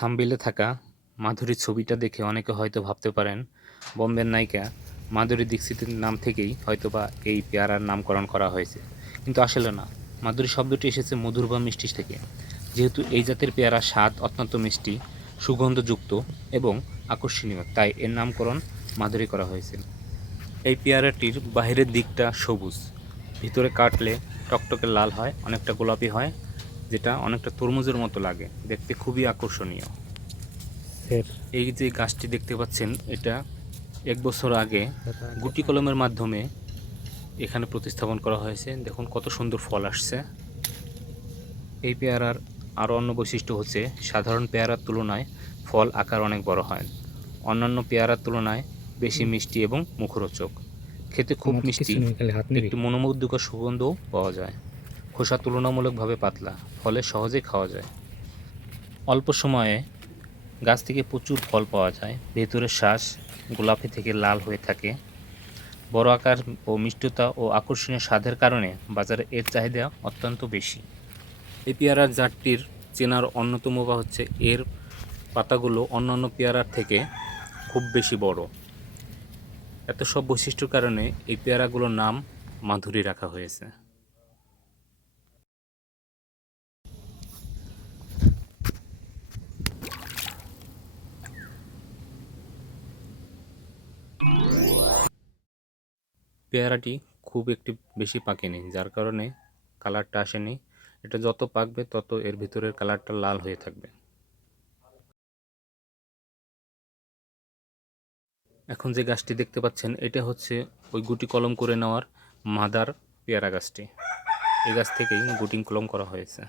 থাম্বেলে থাকা মাধুরীর ছবিটা দেখে অনেকে হয়তো ভাবতে পারেন, বম্বের নায়িকা মাধুরী দীক্ষিতের নাম থেকেই হয়তোবা এই পেয়ারার নামকরণ করা হয়েছে। কিন্তু আসলে না, মাধুরী শব্দটি এসেছে মধুর বা মিষ্টি থেকে। যেহেতু এই জাতের পেয়ারা স্বাদ অত্যন্ত মিষ্টি, সুগন্ধযুক্ত এবং আকর্ষণীয়, তাই এর নামকরণ মাধুরী করা হয়েছে। এই পেয়ারাটির বাহিরের দিকটা সবুজ, ভিতরে কাটলে টকটকে লাল হয়, অনেকটা গোলাপি হয় যেটা অনেকটা তরমুজের মতো লাগে। দেখতে খুবই আকর্ষণীয়। এই যে গাছটি দেখতে পাচ্ছেন এটা এক বছর আগে গুটি কলমের মাধ্যমে এখানে প্রতিস্থাপন করা হয়েছে। দেখুন কত সুন্দর ফল আসছে। এই পেয়ারার আরও অন্য বৈশিষ্ট্য হচ্ছে সাধারণ পেয়ারার তুলনায় ফল আকার অনেক বড় হয়। অন্যান্য পেয়ারার তুলনায় বেশি মিষ্টি এবং মুখরোচক। খেতে খুব মিষ্টি একটি মনোমুগ্ধকর সুগন্ধও পাওয়া যায়। খোসা তুলনামূলকভাবে পাতলা, ফলে সহজেই খাওয়া যায়। অল্প সময়ে গাছ থেকে প্রচুর ফল পাওয়া যায়। ভেতরের শ্বাস গোলাপি থেকে লাল হয়ে থাকে। বড় আকার ও মিষ্টতা ও আকর্ষণীয় স্বাদের কারণে বাজারে এর চাহিদা অত্যন্ত বেশি। এই পেয়ারার জাতটির চেনার অন্যতম বা হচ্ছে এর পাতাগুলো অন্যান্য পেয়ারার থেকে খুব বেশি বড়। এত সব বৈশিষ্ট্যর কারণে এই পেয়ারাগুলোর নাম মাধুরী রাখা হয়েছে। পেয়ারাটি খুব একটি বেশি পাকেনি যার কারণে কালারটা আসেনি। এটা যত পাকবে তত এর ভিতরের কালারটা লাল হয়ে থাকবে। এখন যে গাছটি দেখতে পাচ্ছেন, এটা হচ্ছে ওই গুটি কলম করে নেওয়ার মাদার পেয়ারা গাছটি। এই গাছ থেকেই গুটিং কলম করা হয়েছে।